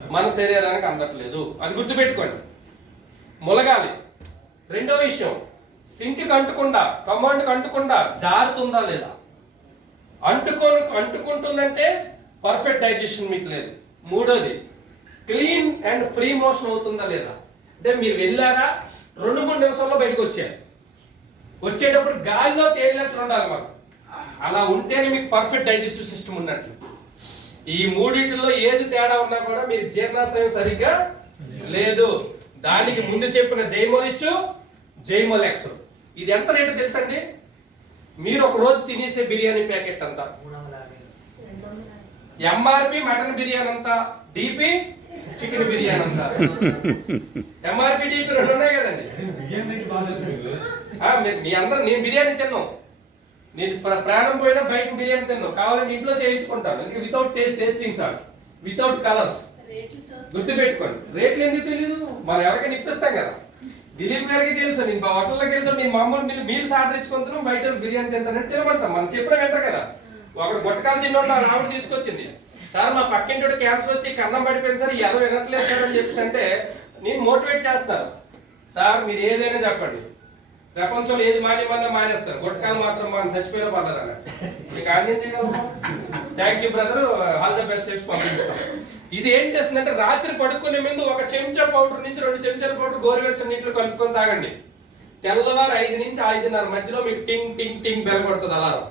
మన శరీరానికి అందట్లేదు, అది గుర్తుపెట్టుకోండి. మొలగాలి. రెండో విషయం, సింక్కి అంటకుండా, కమాండ్కి అంటకుండా జారుతుందా లేదా. అంటుకుంటుందంటే పర్ఫెక్ట్ డైజెషన్ మీకు లేదు. మూడోది, క్లీన్ అండ్ ఫ్రీ మోషన్ అవుతుందా లేదా. అంటే మీరు వెళ్ళారా 2-3 నిమిషాల్లో బయటకు వచ్చేటప్పుడు గాలిలో తేలినట్లు ఉండాలి మాకు. అలా ఉంటేనే మీకు పర్ఫెక్ట్ డైజెస్టివ్ సిస్టమ్ ఉన్నట్లు. ఈ మూడింటిలో ఏది తేడా ఉన్నా కూడా మీరు జీర్ణాశయం సరిగ్గా లేదు. దానికి ముందు చెప్పిన జైమోలిచ్చు, జైమోలెక్స్, ఇది ఎంత రేటు తెలుసండి? మీరు ఒక రోజు తినేసే బిర్యానీ ప్యాకెట్ అంతా, ఎంఆర్పి మటన్ బిర్యానీ అంతా, డిపి చికెన్ బిర్యానీ అంతా. ఎంఆర్పి డిపి 2 ఉన్నాయి కదండి. మీ అందరూ, నేను బిర్యానీ తిన్నాం, నేను ప్రాణం పోయినా బయట బిర్యానీ తిన్నాం, కావాలంటే ఇంట్లో చేయించుకుంటాను. ఎందుకంటే without tasting salt, without colours. గుర్తుపెట్టుకోండి. రేట్లు ఎందుకు తెలీదు, మనం ఎవరికైనా ఇప్పిస్తాం కదా. దిలీప్ గారికి తెలుసు, నేను హోటల్లోకి వెళ్తాను, నేను మామూలు మీల్స్ ఆర్డర్ ఇచ్చుకుంటాను, బయట బిర్యానీ తింటానంటే తినమంటాం. మనం చెప్పిన వెంటారు కదా. ఒకడు గుట్టకాలు తిన్నోడు ఆవిడ తీసుకొచ్చింది, సార్ మా పక్కింటి క్యాన్సర్ వచ్చి కన్నం పడిపోయింది సార్, ఎవరు వినట్లేదు సార్ అని చెప్పేసి అంటే నేను మోటివేట్ చేస్తాను. సార్ మీరు ఏదైనా చెప్పండి, ప్రపంచంలో ఏది మానేస్తారు, గుట్టకాలు మాత్రం మనం చచ్చిపోయినా పర్లేదు అన్న. మీకు ఆన్యం చేయగలమా? Thank you brother, all the best చెప్పి పంపిస్తాం. ఇది ఏం చేస్తుందంటే రాత్రి పడుకునే ముందు 1 చెంచా పౌడర్ నుంచి 2 చెంచాల పౌడర్ గోరువెచ్చని నీటిలో కలుపుకొని తాగండి. తెల్లవారు 5 నుంచి 5:30 మధ్యలో మీకు టింగ్ టింగ్ టింగ్ బెల్ కొడుతుంది అలారం.